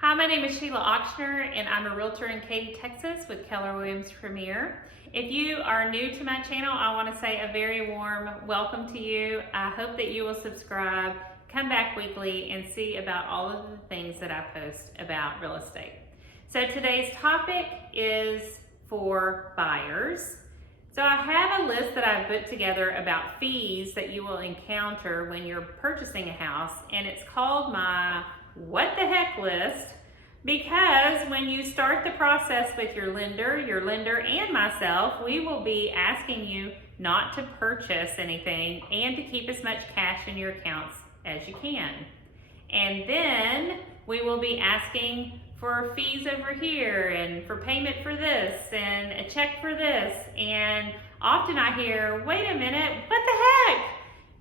Hi, my name is Sheila Ochsner, and I'm a realtor in Katy, Texas with Keller Williams Premier. If you are new to my channel, I want to say a very warm welcome to you. I hope that you will subscribe, come back weekly, and see about all of the things that I post about real estate. So today's topic is for buyers. So I have a list that I've put together about fees that you will encounter when you're purchasing a house, and it's called my what the heck list, because when you start the process with your lender and myself, we will be asking you not to purchase anything and to keep as much cash in your accounts as you can. And then we will be asking for fees over here and for payment for this and a check for this. And often I hear, wait a minute, what the heck?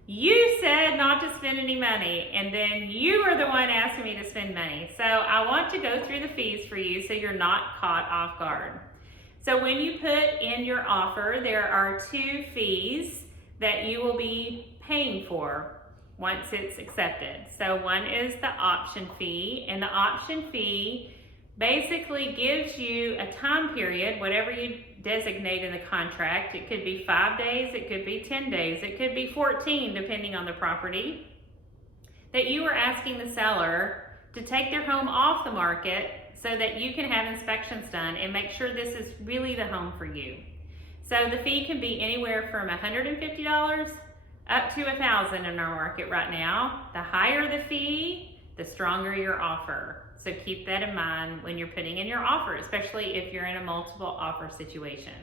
You said not to spend any money, and then you are the one asking me to spend money. So I want to go through the fees for you so you're not caught off guard. So when you put in your offer, there are two fees that you will be paying for once it's accepted. So one is the option fee, and the option fee basically gives you a time period, whatever you designate in the contract. It could be 5 days, it could be 10 days, it could be 14, depending on the property, that you are asking the seller to take their home off the market so that you can have inspections done and make sure this is really the home for you. So the fee can be anywhere from $150 up to $1,000 in our market right now. The higher the fee, the stronger your offer. So keep that in mind when you're putting in your offer, especially if you're in a multiple offer situation.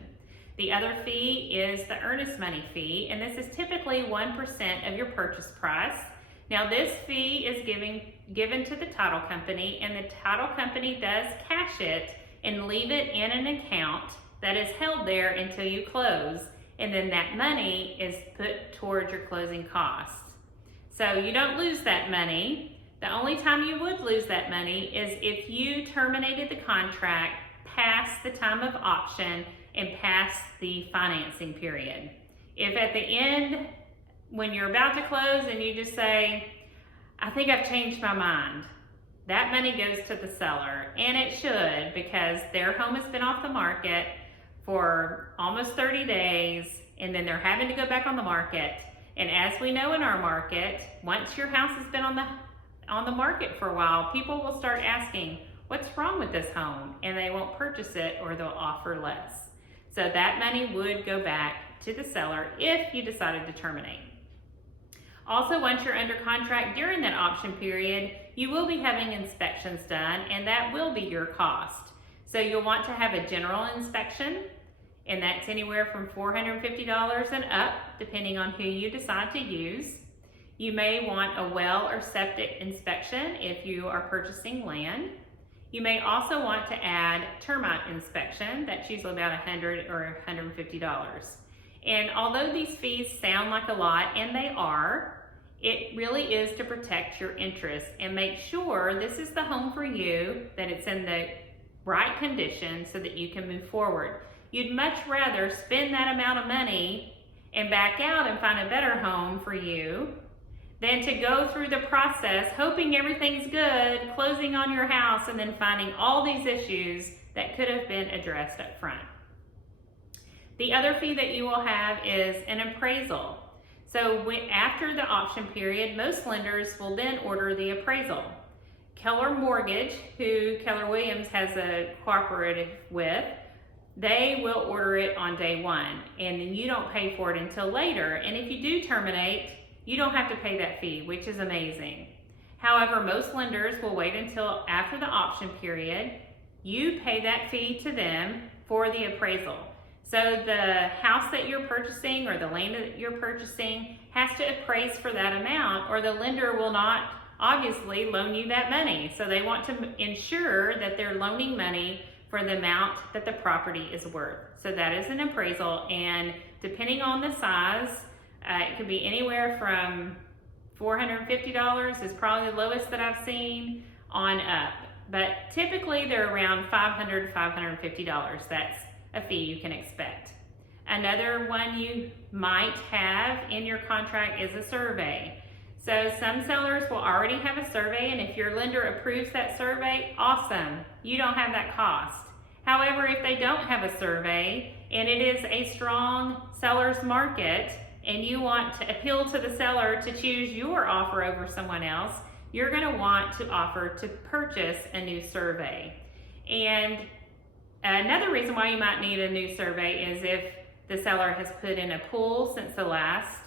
The other fee is the earnest money fee, and this is typically 1% of your purchase price. Now this fee is given to the title company, and the title company does cash it and leave it in an account that is held there until you close, and then that money is put towards your closing costs. So you don't lose that money. The only time you would lose that money is if you terminated the contract past the time of option and past the financing period. If at the end, when you're about to close and you just say, I think I've changed my mind, that money goes to the seller, and it should, because their home has been off the market for almost 30 days, and then they're having to go back on the market. And as we know in our market, once your house has been on the market for a while, people will start asking, what's wrong with this home? And they won't purchase it, or they'll offer less. So that money would go back to the seller if you decided to terminate. Also, once you're under contract during that option period, you will be having inspections done, and that will be your cost. So you'll want to have a general inspection, and that's anywhere from $450 and up, depending on who you decide to use. You may want a well or septic inspection if you are purchasing land. You may also want to add termite inspection. That's usually about $100 or $150. And although these fees sound like a lot, and they are, it really is to protect your interests and make sure this is the home for you, that it's in the right condition so that you can move forward. You'd much rather spend that amount of money and back out and find a better home for you than to go through the process hoping everything's good, closing on your house, and then finding all these issues that could have been addressed up front. The other fee that you will have is an appraisal. So after the option period, most lenders will then order the appraisal. Keller Mortgage, who Keller Williams has a cooperative with, they will order it on day one, and then you don't pay for it until later. And if you do terminate, you don't have to pay that fee, which is amazing. However, most lenders will wait until after the option period. You pay that fee to them for the appraisal. So the house that you're purchasing or the land that you're purchasing has to appraise for that amount, or the lender will not obviously loan you that money. So they want to ensure that they're loaning money for the amount that the property is worth. So that is an appraisal, and depending on the size, it could be anywhere from $450 is probably the lowest that I've seen on up. But typically they're around $500 to $550. That's a fee you can expect. Another one you might have in your contract is a survey. So some sellers will already have a survey, and if your lender approves that survey, awesome, you don't have that cost. However, if they don't have a survey and it is a strong seller's market and you want to appeal to the seller to choose your offer over someone else, you're going to want to offer to purchase a new survey. And another reason why you might need a new survey is if the seller has put in a pool since the last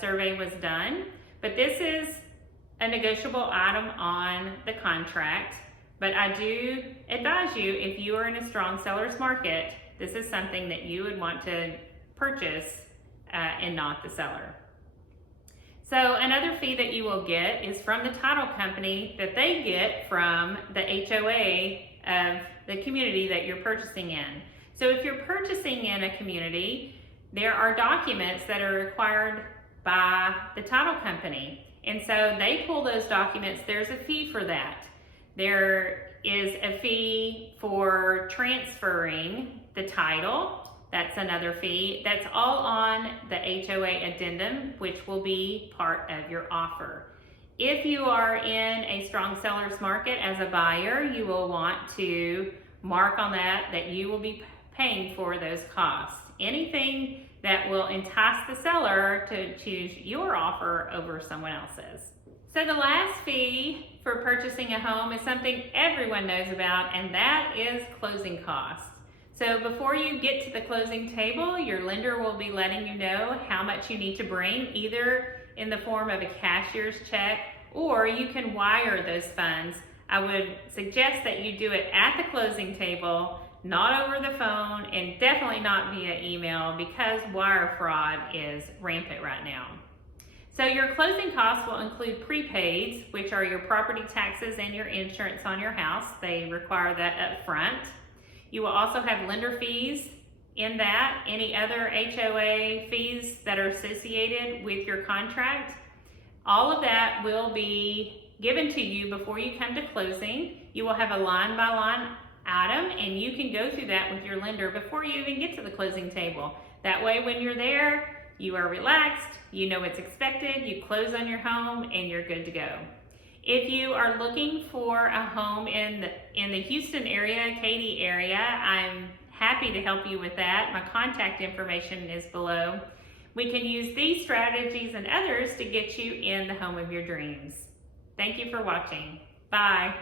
survey was done. But this is a negotiable item on the contract. But I do advise you, if you are in a strong seller's market, this is something that you would want to purchase and not the seller. So another fee that you will get is from the title company that they get from the HOA of the community that you're purchasing in. So if you're purchasing in a community, there are documents that are required by the title company. And so they pull those documents. There's a fee for that. There is a fee for transferring the title. That's another fee. That's all on the HOA addendum, which will be part of your offer. If you are in a strong seller's market as a buyer, you will want to mark on that you will be paying for those costs. Anything that will entice the seller to choose your offer over someone else's. So the last fee for purchasing a home is something everyone knows about, and that is closing costs. So before you get to the closing table, your lender will be letting you know how much you need to bring, either in the form of a cashier's check, or you can wire those funds. I would suggest that you do it at the closing table, not over the phone, and definitely not via email, because wire fraud is rampant right now. So your closing costs will include prepaids, which are your property taxes and your insurance on your house. They require that up front. You will also have lender fees in that, any other HOA fees that are associated with your contract. All of that will be given to you before you come to closing. You will have a line-by-line item, and you can go through that with your lender before you even get to the closing table. That way, when you're there, you are relaxed, you know what's expected, you close on your home, and you're good to go. If you are looking for a home in the Houston area, Katy area, I'm happy to help you with that. My contact information is below. We can use these strategies and others to get you in the home of your dreams. Thank you for watching. Bye.